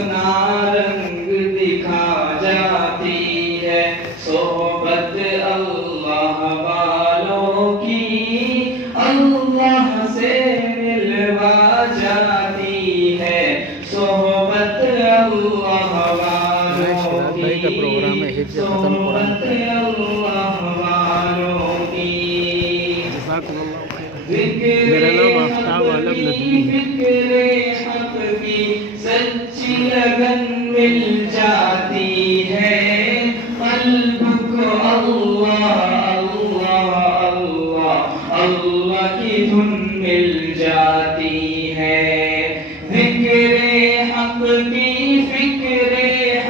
اپنا رنگ دکھا جاتی ہے، صحبت اللہ والوں کی اللہ سے ملوا جاتی ہے، صحبت اللہ والوں کی صحبت اللہ والوں کی۔ فکر حق کی سچی لگن مل جاتی ہے، قلب کو اللہ اللہ اللہ اللہ کی دھن مل جاتی ہے۔ فکر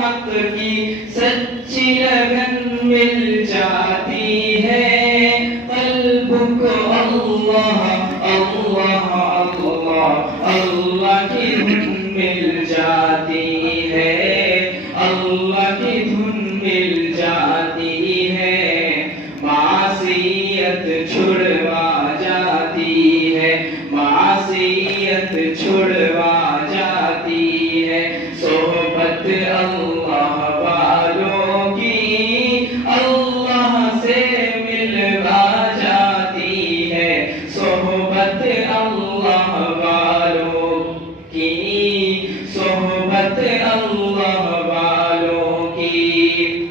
حق کی سچی لگن مل جاتی ہے، قلب کو اللہ اللہ اللہ اللہ کی دھن مل جاتی ہے، اللہ کی دھن مل جاتی ہے۔ معصیت چھڑوا جاتی ہے، معصیت چھڑوا جاتی ہے، صحبت اللہ والوں کی اللہ سے ملوا جاتی ہے، صحبت اللہ والوں کی صحبت اللہ والوں کی۔